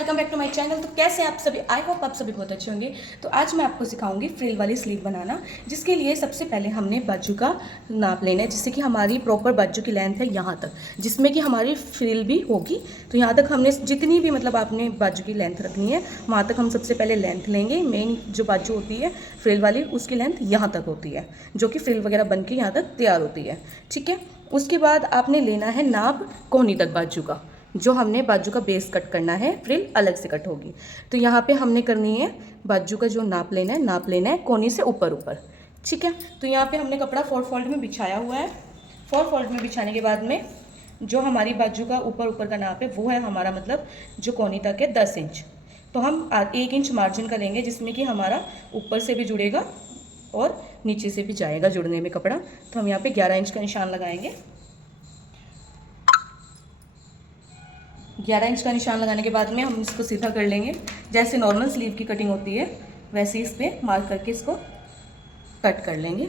Welcome back to my channel. तो कैसे आप सभी, आई होप आप सभी बहुत अच्छे होंगे। तो आज मैं आपको सिखाऊंगी फ्रिल वाली स्लीव बनाना, जिसके लिए सबसे पहले हमने बाजू का नाप लेना है, जिससे कि हमारी प्रॉपर बाजू की लेंथ है यहाँ तक, जिसमें कि हमारी फ्रिल भी होगी। तो यहाँ तक हमने जितनी भी मतलब आपने बाजू की लेंथ रखनी है वहाँ तक हम सबसे पहले लेंथ लेंगे। मेन जो बाजू होती है फ्रिल वाली, उसकी लेंथ यहाँ तक होती है, जो कि फ्रिल वगैरह बन के यहाँ तक तैयार होती है। ठीक है, उसके बाद आपने लेना है नाप कोहनी तक बाजू का, जो हमने बाजू का बेस कट करना है, फ्रिल अलग से कट होगी। तो यहाँ पे हमने करनी है बाजू का जो नाप लेना है कोहनी से ऊपर ऊपर। ठीक है, तो यहाँ पे हमने कपड़ा 4 फोल्ड में बिछाया हुआ है। 4 फोल्ड में बिछाने के बाद में जो हमारी बाजू का ऊपर ऊपर का नाप है वो है हमारा मतलब जो कोहनी तक है 10 इंच। तो हम 1 इंच मार्जिन का लेंगे, जिसमें कि हमारा ऊपर से भी जुड़ेगा और नीचे से भी जाएगा जुड़ने में कपड़ा। तो हम यहाँ पे 11 इंच का निशान लगाएंगे। 11 इंच का निशान लगाने के बाद में हम इसको सीधा कर लेंगे। जैसे नॉर्मल स्लीव की कटिंग होती है वैसे इस पर मार्क करके इसको कट कर लेंगे।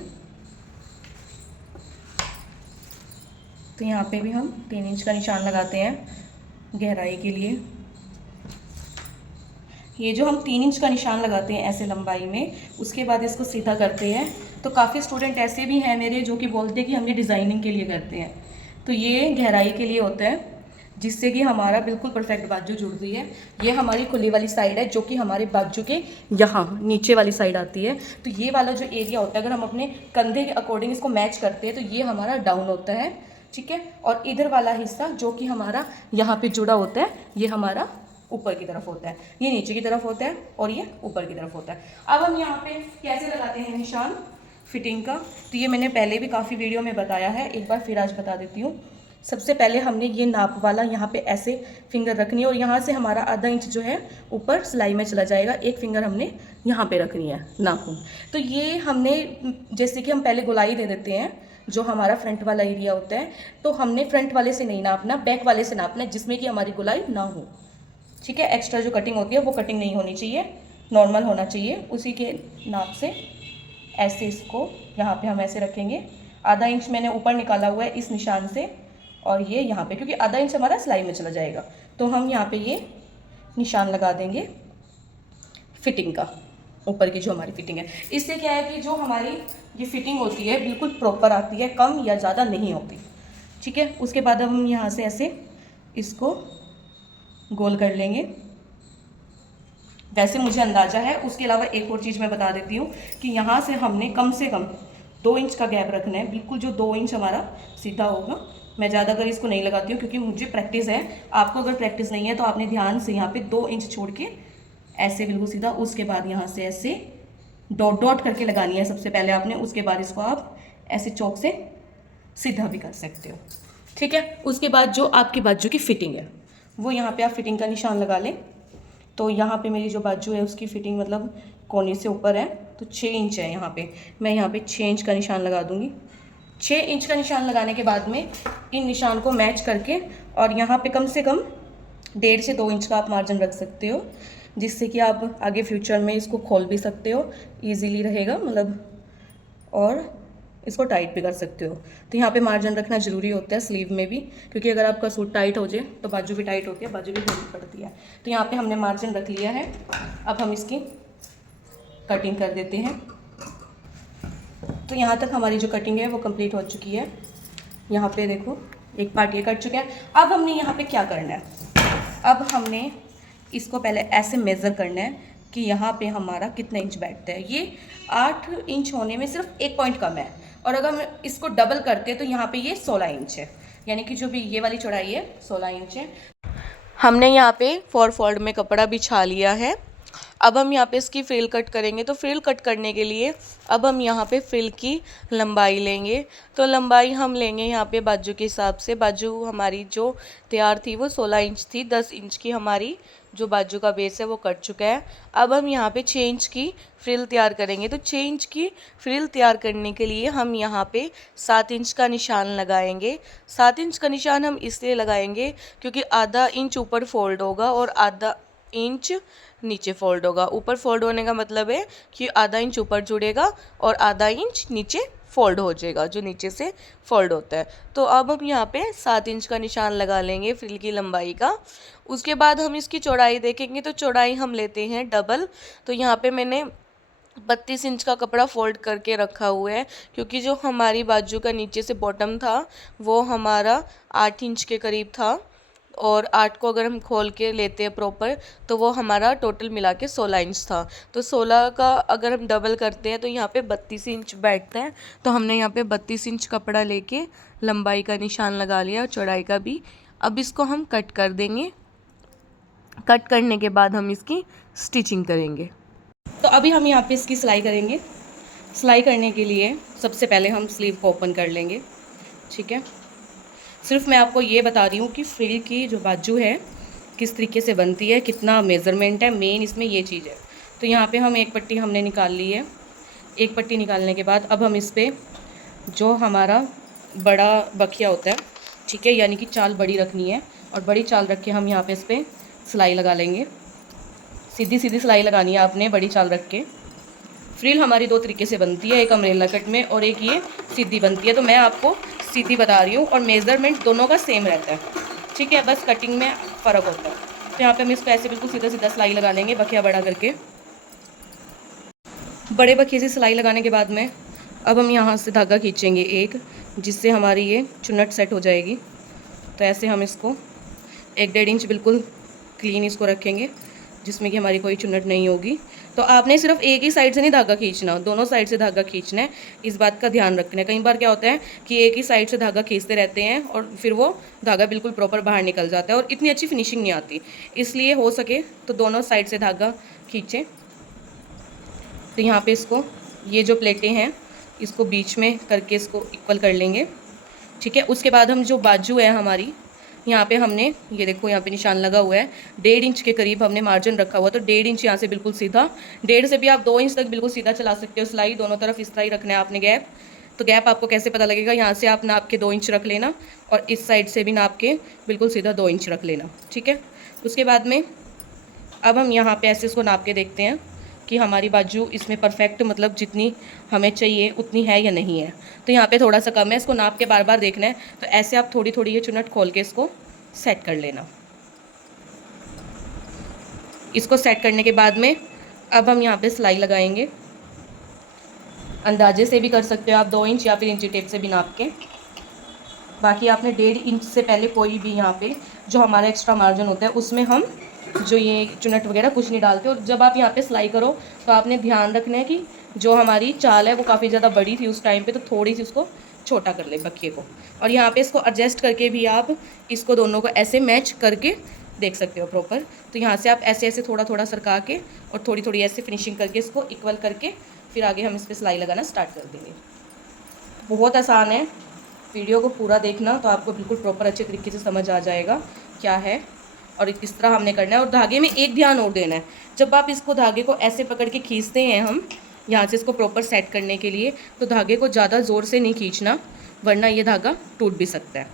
तो यहाँ पे भी हम 3 इंच का निशान लगाते हैं गहराई के लिए। ये जो हम 3 इंच का निशान लगाते हैं ऐसे लंबाई में, उसके बाद इसको सीधा करते हैं। तो काफ़ी स्टूडेंट ऐसे भी हैं मेरे जो कि बोलते हैं कि हमने डिज़ाइनिंग के लिए करते हैं। तो ये गहराई के लिए होता है, जिससे कि हमारा बिल्कुल परफेक्ट बाजू जुड़ती है। ये हमारी खुली वाली साइड है, जो कि हमारे बाजू के यहाँ नीचे वाली साइड आती है। तो ये वाला जो एरिया होता है, अगर हम अपने कंधे के अकॉर्डिंग इसको मैच करते हैं तो ये हमारा डाउन होता है। ठीक है, और इधर वाला हिस्सा जो कि हमारा यहाँ पे जुड़ा होता है ये हमारा ऊपर की तरफ होता है, ये नीचे की तरफ होता है और ये ऊपर की तरफ होता है। अब हम यहाँ पे कैसे लगाते हैं निशान फिटिंग का, तो ये मैंने पहले भी काफ़ी वीडियो में बताया है, एक बार फिर आज बता देती हूँ। सबसे पहले हमने ये नाप वाला यहाँ पे ऐसे फिंगर रखनी है और यहाँ से हमारा आधा इंच जो है ऊपर सिलाई में चला जाएगा। एक फिंगर हमने यहाँ पे रखनी है नाखून। तो ये हमने जैसे कि हम पहले गोलाई दे देते हैं, जो हमारा फ्रंट वाला एरिया होता है, तो हमने फ्रंट वाले से नहीं नापना, बैक वाले से नापना, जिसमें कि हमारी गोलाई ना हो। ठीक है, एक्स्ट्रा जो कटिंग होती है वो कटिंग नहीं होनी चाहिए, नॉर्मल होना चाहिए। उसी के नाप से ऐसे इसको यहाँ पे हम ऐसे रखेंगे। आधा इंच मैंने ऊपर निकाला हुआ है इस निशान से, और ये यहाँ पे क्योंकि आधा इंच हमारा सिलाई में चला जाएगा, तो हम यहाँ पे ये निशान लगा देंगे फिटिंग का, ऊपर की जो हमारी फिटिंग है। इससे क्या है कि जो हमारी ये फिटिंग होती है बिल्कुल प्रॉपर आती है, कम या ज़्यादा नहीं होती। ठीक है, उसके बाद हम यहाँ से ऐसे इसको गोल कर लेंगे। वैसे मुझे अंदाज़ा है, उसके अलावा एक और चीज़ मैं बता देती हूँ कि यहाँ से हमने कम से कम 2 इंच का गैप रखना है, बिल्कुल जो 2 इंच हमारा सीधा होगा। मैं ज़्यादा कर इसको नहीं लगाती हूँ क्योंकि मुझे प्रैक्टिस है। आपको अगर प्रैक्टिस नहीं है तो आपने ध्यान से यहाँ पे 2 इंच छोड़ के ऐसे बिल्कुल सीधा, उसके बाद यहाँ से ऐसे डॉट डॉट करके लगानी है सबसे पहले आपने, उसके बाद इसको आप ऐसे चौक से सीधा भी कर सकते हो। ठीक है, उसके बाद जो आपकी बाजू की फिटिंग है वो यहाँ पे आप फिटिंग का निशान लगा लें। तो यहाँ पे मेरी जो बाजू है उसकी फिटिंग मतलब कोने से ऊपर है, तो 6 इंच है। यहाँ पे मैं यहाँ पे 6 इंच का निशान लगा दूँगी। 6 इंच का निशान लगाने के बाद में इन निशान को मैच करके और यहाँ पे कम से कम 1.5 से 2 इंच का आप मार्जिन रख सकते हो, जिससे कि आप आगे फ्यूचर में इसको खोल भी सकते हो, ईजीली रहेगा मतलब, और इसको टाइट भी कर सकते हो। तो यहाँ पे मार्जिन रखना ज़रूरी होता है स्लीव में भी, क्योंकि अगर आपका सूट टाइट हो जाए तो बाजू भी टाइट होती है, बाजू भी खोलनी पड़ती है। तो यहाँ पे हमने मार्जिन रख लिया है। अब हम इसकी कटिंग कर देते हैं। तो यहाँ तक हमारी जो कटिंग है वो कंप्लीट हो चुकी है। यहाँ पे देखो एक पार्ट ये कट चुका है। अब हमने यहाँ पे क्या करना है, अब हमने इसको पहले ऐसे मेज़र करना है कि यहाँ पे हमारा कितना इंच बैठता है। ये 8 इंच होने में सिर्फ 1 पॉइंट कम है, और अगर हम इसको डबल करते हैं तो यहाँ पे ये 16 इंच है, यानी कि जो भी ये वाली चौड़ाई है 16 इंच है। हमने यहाँ पे 4 फोल्ड में कपड़ा बिछा लिया है। अब हम यहाँ पे इसकी फ्रिल कट करेंगे। तो फ्रिल कट करने के लिए अब हम यहाँ पे फ्रिल की लंबाई लेंगे। तो लंबाई हम लेंगे यहाँ पे बाजू के हिसाब से। बाजू हमारी जो तैयार थी वो 16 इंच थी, 10 इंच की हमारी जो बाजू का बेस है वो कट चुका है। अब हम यहाँ पे 6 इंच की फ्रिल तैयार करेंगे। तो 6 इंच की फ्रिल तैयार करने के लिए हम यहाँ पे 7 इंच का निशान लगाएंगे। 7 इंच का निशान हम इसलिए लगाएंगे क्योंकि आधा इंच ऊपर फोल्ड होगा और आधा इंच नीचे फोल्ड होगा। ऊपर फोल्ड होने का मतलब है कि आधा इंच ऊपर जुड़ेगा और आधा इंच नीचे फोल्ड हो जाएगा, जो नीचे से फोल्ड होता है। तो अब हम यहाँ पे 7 इंच का निशान लगा लेंगे फ्रिल की लंबाई का। उसके बाद हम इसकी चौड़ाई देखेंगे, तो चौड़ाई हम लेते हैं डबल। तो यहाँ पे मैंने 32 इंच का कपड़ा फोल्ड करके रखा हुआ है, क्योंकि जो हमारी बाजू का नीचे से बॉटम था वो हमारा 8 इंच के करीब था, और 8 को अगर हम खोल के लेते हैं प्रॉपर तो वो हमारा टोटल मिला के 16 इंच था। तो 16 का अगर हम डबल करते हैं तो यहाँ पे 32 इंच बैठता है। तो हमने यहाँ पे 32 इंच कपड़ा लेके लंबाई का निशान लगा लिया और चौड़ाई का भी। अब इसको हम कट कर देंगे। कट करने के बाद हम इसकी स्टिचिंग करेंगे। तो अभी हम यहाँ पे इसकी सिलाई करेंगे। सिलाई करने के लिए सबसे पहले हम स्लीव को ओपन कर लेंगे, ठीक है। सिर्फ मैं आपको ये बता रही हूँ कि फ्रिल की जो बाजू है किस तरीके से बनती है, कितना मेज़रमेंट है, मेन इसमें ये चीज़ है। तो यहाँ पे हम एक पट्टी हमने निकाल ली है। एक पट्टी निकालने के बाद अब हम इस पर जो हमारा बड़ा बखिया होता है, ठीक है, यानी कि चाल बड़ी रखनी है, और बड़ी चाल रख के हम यहाँ पे इस पर सिलाई लगा लेंगे। सीधी सीधी सिलाई लगानी है आपने बड़ी चाल रख के। फ्रिल हमारी दो तरीके से बनती है, एक अम्ब्रेला कट में और एक ये सीधी बनती है। तो मैं आपको सीधी बता रही हूँ, और मेज़रमेंट दोनों का सेम रहता है, ठीक है, बस कटिंग में फ़र्क होता है। तो यहाँ पे हम इसको ऐसे बिल्कुल सीधा सीधा सिलाई लगा लेंगे बखिया बड़ा करके। बड़े बखिए से सिलाई लगाने के बाद में अब हम यहाँ से धागा खींचेंगे एक, जिससे हमारी ये चुन्नट सेट हो जाएगी। तो ऐसे हम इसको 1-1.5 इंच बिल्कुल क्लीन इसको रखेंगे, जिसमें कि हमारी कोई चुन्नट नहीं होगी। तो आपने सिर्फ एक ही साइड से नहीं धागा खींचना, दोनों साइड से धागा खींचना है, इस बात का ध्यान रखना है। कई बार क्या होता है कि एक ही साइड से धागा खींचते रहते हैं और फिर वो धागा बिल्कुल प्रॉपर बाहर निकल जाता है और इतनी अच्छी फिनिशिंग नहीं आती। इसलिए हो सके तो दोनों साइड से धागा खींचें। तो यहाँ पे इसको, ये जो प्लेटें हैं इसको बीच में करके इसको इक्वल कर लेंगे, ठीक है। उसके बाद हम जो बाजू है हमारी, यहाँ पे हमने ये देखो यहाँ पे निशान लगा हुआ है, 1.5 इंच के करीब हमने मार्जिन रखा हुआ। तो 1.5 इंच यहाँ से बिल्कुल सीधा, 1.5 से भी आप 2 इंच तक बिल्कुल सीधा चला सकते हो सिलाई। दोनों तरफ इस तरह ही रखना है आपने गैप। तो गैप आपको कैसे पता लगेगा, यहाँ से आप नाप के 2 इंच रख लेना और इस साइड से भी नाप के बिल्कुल सीधा 2 इंच रख लेना, ठीक है। उसके बाद में अब हम यहाँ पे ऐसे इसको नाप के देखते हैं कि हमारी बाजू इसमें परफेक्ट, मतलब जितनी हमें चाहिए उतनी है या नहीं है। तो यहाँ पे थोड़ा सा कम है, इसको नाप के बार बार देखना है। तो ऐसे आप थोड़ी थोड़ी ये चुन्नट खोल के इसको सेट कर लेना। इसको सेट करने के बाद में अब हम यहाँ पे सिलाई लगाएंगे। अंदाजे से भी कर सकते हो आप 2 इंच, या फिर इंची टेप से भी नाप के। बाकी आपने 1.5 इंच से पहले कोई भी यहाँ पे जो हमारा एक्स्ट्रा मार्जिन होता है उसमें हम जो ये चुन्नट वगैरह कुछ नहीं डालते। और जब आप यहाँ पे सिलाई करो तो आपने ध्यान रखना है कि जो हमारी चाल है वो काफ़ी ज़्यादा बड़ी थी उस टाइम पे, तो थोड़ी सी उसको छोटा कर ले बखिए को। और यहाँ पे इसको एडजस्ट करके भी आप इसको दोनों को ऐसे मैच करके देख सकते हो प्रॉपर। तो यहाँ से आप ऐसे ऐसे थोड़ा थोड़ा सरका के और थोड़ी थोड़ी ऐसे फिनिशिंग करके इसको इक्वल करके फिर आगे हम इस पर सिलाई लगाना स्टार्ट कर देंगे। बहुत आसान है, वीडियो को पूरा देखना तो आपको बिल्कुल प्रॉपर अच्छे तरीके से समझ आ जाएगा क्या है और किस तरह हमने करना है। और धागे में एक ध्यान और देना है, जब आप इसको धागे को ऐसे पकड़ के खींचते हैं हम यहाँ से इसको प्रॉपर सेट करने के लिए, तो धागे को ज़्यादा ज़ोर से नहीं खींचना, वरना ये धागा टूट भी सकता है,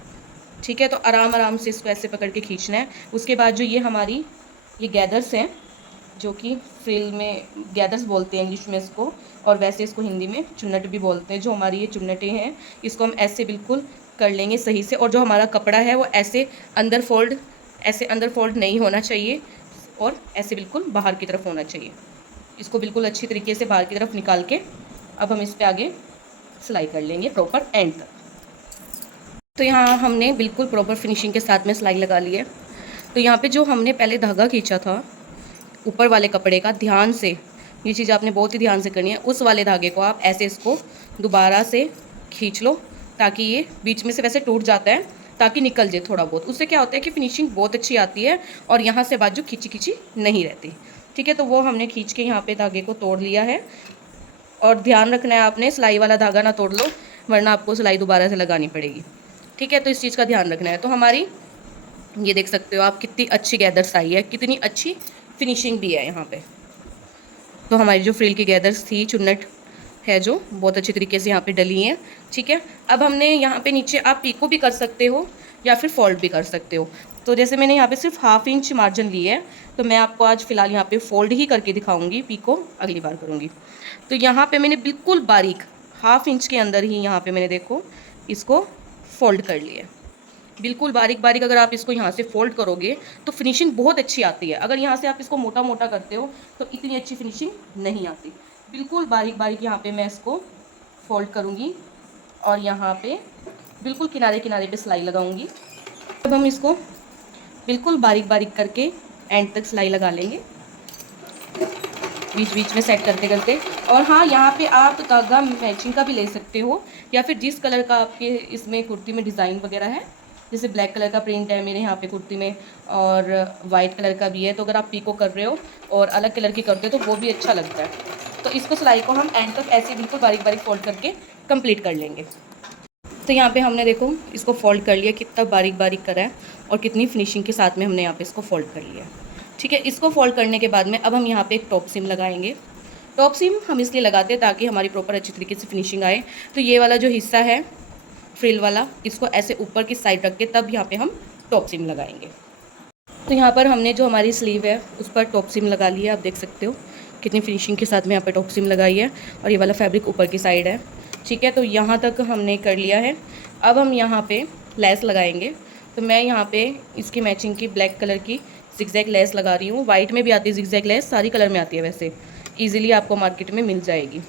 ठीक है। तो आराम आराम से इसको ऐसे पकड़ के खींचना है। उसके बाद जो ये हमारी ये गैदर्स हैं, जो कि फ्रिल में गैदर्स बोलते हैं इंग्लिश में इसको, और वैसे इसको हिंदी में चुन्नट भी बोलते हैं। जो हमारी ये चुन्नटें हैं इसको हम ऐसे बिल्कुल कर लेंगे सही से। और जो हमारा कपड़ा है वो ऐसे अंदर फोल्ड नहीं होना चाहिए और ऐसे बिल्कुल बाहर की तरफ होना चाहिए। इसको बिल्कुल अच्छी तरीके से बाहर की तरफ निकाल के अब हम इस पर आगे सिलाई कर लेंगे प्रॉपर एंड तक। तो यहाँ हमने बिल्कुल प्रॉपर फिनिशिंग के साथ में सिलाई लगा ली है। तो यहाँ पे जो हमने पहले धागा खींचा था ऊपर वाले कपड़े का, ध्यान से ये चीज़ आपने बहुत ही ध्यान से करनी है। उस वाले धागे को आप ऐसे इसको दोबारा से खींच लो, ताकि ये बीच में से वैसे टूट जाता है ताकि निकल जाए थोड़ा बहुत। उससे क्या होता है कि फिनिशिंग बहुत अच्छी आती है और यहाँ से बाजू खींची खींची नहीं रहती, ठीक है। तो वो हमने खींच के यहाँ पे धागे को तोड़ लिया है। और ध्यान रखना है आपने सिलाई वाला धागा ना तोड़ लो, वरना आपको सिलाई दोबारा से लगानी पड़ेगी, ठीक है। तो इस चीज़ का ध्यान रखना है। तो हमारी ये देख सकते हो आप कितनी अच्छी गैदर्स आई है, कितनी अच्छी फिनिशिंग भी है यहाँ पे। तो हमारी जो फ्रिल की गैदर्स थी, चुन्नट है जो बहुत अच्छी तरीके से यहाँ पे डली हैं, ठीक है। अब हमने यहाँ पे नीचे आप पीको भी कर सकते हो या फिर फोल्ड भी कर सकते हो। तो जैसे मैंने यहाँ पे सिर्फ 1/2 इंच मार्जिन ली है, तो मैं आपको आज फ़िलहाल यहाँ पे फोल्ड ही करके दिखाऊंगी, पीको अगली बार करूँगी। तो यहाँ पे मैंने बिल्कुल बारीक हाफ इंच के अंदर ही यहाँ पे मैंने देखो इसको फोल्ड कर लिया। बिल्कुल बारीक बारीक अगर आप इसको यहाँ से फोल्ड करोगे तो फिनिशिंग बहुत अच्छी आती है। अगर यहाँ से आप इसको मोटा मोटा करते हो तो इतनी अच्छी फिनिशिंग नहीं आती। बिल्कुल बारीक बारीक यहाँ पे मैं इसको फोल्ड करूँगी और यहाँ पे बिल्कुल किनारे किनारे पे सिलाई लगाऊंगी। अब हम इसको बिल्कुल बारीक बारीक करके एंड तक सिलाई लगा लेंगे, बीच बीच में सेट करते करते। और हाँ, यहाँ पे आप धागा मैचिंग का भी ले सकते हो, या फिर जिस कलर का आपके इसमें कुर्ती में डिज़ाइन वगैरह है, जैसे ब्लैक कलर का प्रिंट है मेरे यहाँ पे कुर्ती में और वाइट कलर का भी है, तो अगर आप पीको कर रहे हो और अलग कलर की करते हो तो वो भी अच्छा लगता है। तो इसको सिलाई को हम एंड तक ऐसे बिल्कुल बारीक बारीक फोल्ड करके कंप्लीट कर लेंगे। तो यहाँ पे हमने देखो इसको फोल्ड कर लिया, कितना बारीक बारीक करा है और कितनी फिनिशिंग के साथ में हमने यहाँ पे इसको फोल्ड कर लिया। ठीक है, इसको फोल्ड करने के बाद में अब हम यहाँ पे एक टॉप सीम लगाएंगे। टॉप सीम हम इसलिए लगाते हैं ताकि हमारी प्रॉपर अच्छी तरीके से फिनिशिंग आए। तो ये वाला जो हिस्सा है फ्रिल वाला, इसको ऐसे ऊपर की साइड रख के तब यहाँ पे हम टॉप सीम लगाएंगे। तो यहाँ पर हमने जो हमारी स्लीव है उस पर टॉप सीम लगा लिया। आप देख सकते हो कितनी फिनिशिंग के साथ में यहाँ पर टॉप सीम लगाई है और ये वाला फैब्रिक ऊपर की साइड है। ठीक है, तो यहाँ तक हमने कर लिया है। अब हम यहाँ पे लेस लगाएंगे। तो मैं यहाँ पे इसकी मैचिंग की ब्लैक कलर की जिगजैग लेस लगा रही हूँ। वाइट में भी आती है जिगजैग लेस, सारी कलर में आती है, वैसे इजीली आपको मार्केट में मिल जाएगी।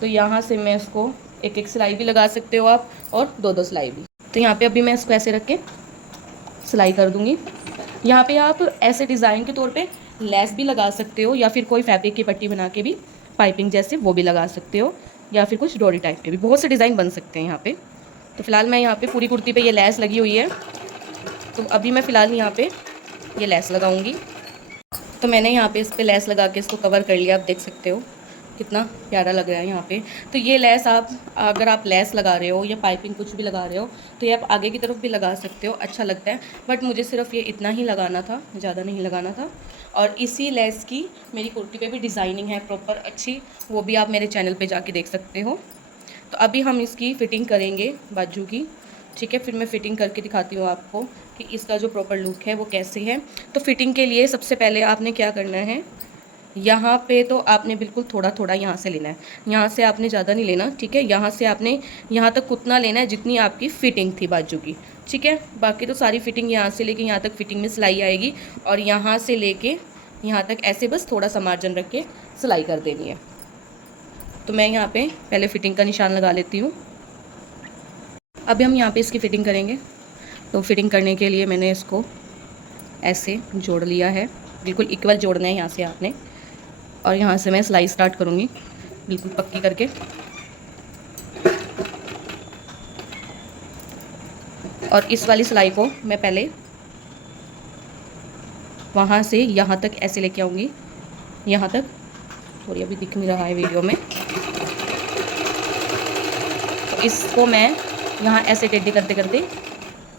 तो यहाँ से मैं इसको एक एक सिलाई भी लगा सकते हो आप और दो दो सिलाई भी। तो यहाँ पे अभी मैं इसको ऐसे रख के सिलाई कर दूँगी। यहाँ पे आप ऐसे डिज़ाइन के तौर पे लेस भी लगा सकते हो, या फिर कोई फैब्रिक की पट्टी बना के भी पाइपिंग जैसे वो भी लगा सकते हो, या फिर कुछ डोरी टाइप के भी बहुत से डिज़ाइन बन सकते हैं यहाँ पे। तो फिलहाल मैं यहाँ पे पूरी कुर्ती पे ये लेस लगी हुई है, तो अभी मैं फ़िलहाल यहाँ पे ये लेस लगाऊंगी। तो मैंने यहाँ पे इस पे लेस लगा के इसको कवर कर लिया। आप देख सकते हो कितना प्यारा लग रहा है यहाँ पे। तो ये लेस आप अगर आप लेस लगा रहे हो या पाइपिंग कुछ भी लगा रहे हो तो ये आप आगे की तरफ भी लगा सकते हो, अच्छा लगता है। बट मुझे सिर्फ ये इतना ही लगाना था, ज़्यादा नहीं लगाना था। और इसी लेस की मेरी कुर्ती पे भी डिज़ाइनिंग है प्रॉपर अच्छी, वो भी आप मेरे चैनल पे जाके देख सकते हो। तो अभी हम इसकी फ़िटिंग करेंगे बाजू की। ठीक है, फिर मैं फ़िटिंग करके दिखाती हूँ आपको कि इसका जो प्रॉपर लुक है वो कैसे है। तो फ़िटिंग के लिए सबसे पहले आपने क्या करना है, यहाँ पे तो आपने बिल्कुल थोड़ा थोड़ा यहाँ से लेना है, यहाँ से आपने ज़्यादा नहीं लेना। ठीक है, यहाँ से आपने यहाँ तक उतना लेना है जितनी आपकी फ़िटिंग थी बाजू की। ठीक है, बाकी तो सारी फ़िटिंग यहाँ से लेके यहाँ तक फ़िटिंग में सिलाई आएगी, और यहाँ से लेके यहाँ तक ऐसे बस थोड़ा सा मार्जिन रख के सिलाई कर देनी है। तो मैं यहाँ पे पहले फ़िटिंग का निशान लगा लेती हूँ। अभी हम यहाँ पे इसकी फ़िटिंग करेंगे। तो फ़िटिंग करने के लिए मैंने इसको ऐसे जोड़ लिया है, बिल्कुल इक्वल जोड़ना है यहाँ से आपने। और यहाँ से मैं सिलाई स्टार्ट करूँगी बिल्कुल पक्की करके। और इस वाली सिलाई को मैं पहले वहाँ से यहाँ तक ऐसे लेके आऊँगी, यहाँ तक। सॉरी, अभी दिख नहीं रहा है वीडियो में। तो इसको मैं यहाँ ऐसे टेढ़ी करते करते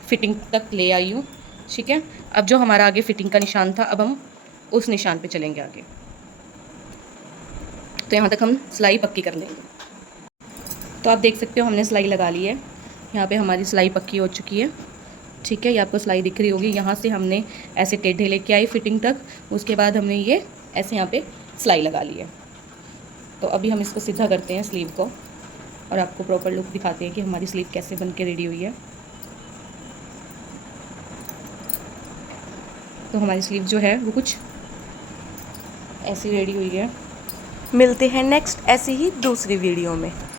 फ़िटिंग तक ले आई हूँ। ठीक है, अब जो हमारा आगे फ़िटिंग का निशान था, अब हम उस निशान पे चलेंगे आगे। तो यहाँ तक हम सिलाई पक्की कर लेंगे। तो आप देख सकते हो हमने सिलाई लगा ली है, यहाँ पे हमारी सिलाई पक्की हो चुकी है। ठीक है, ये आपको सिलाई दिख रही होगी। यहाँ से हमने ऐसे टेढ़े लेके आई फ़िटिंग तक, उसके बाद हमने ये ऐसे यहाँ पे सिलाई लगा ली है। तो अभी हम इसको सीधा करते हैं स्लीव को, और आपको प्रॉपर लुक दिखाते हैं कि हमारी स्लीव कैसे बन के रेडी हुई है। तो हमारी स्लीव जो है वो कुछ ऐसी रेडी हुई है। मिलते हैं नेक्स्ट ऐसी ही दूसरी वीडियो में।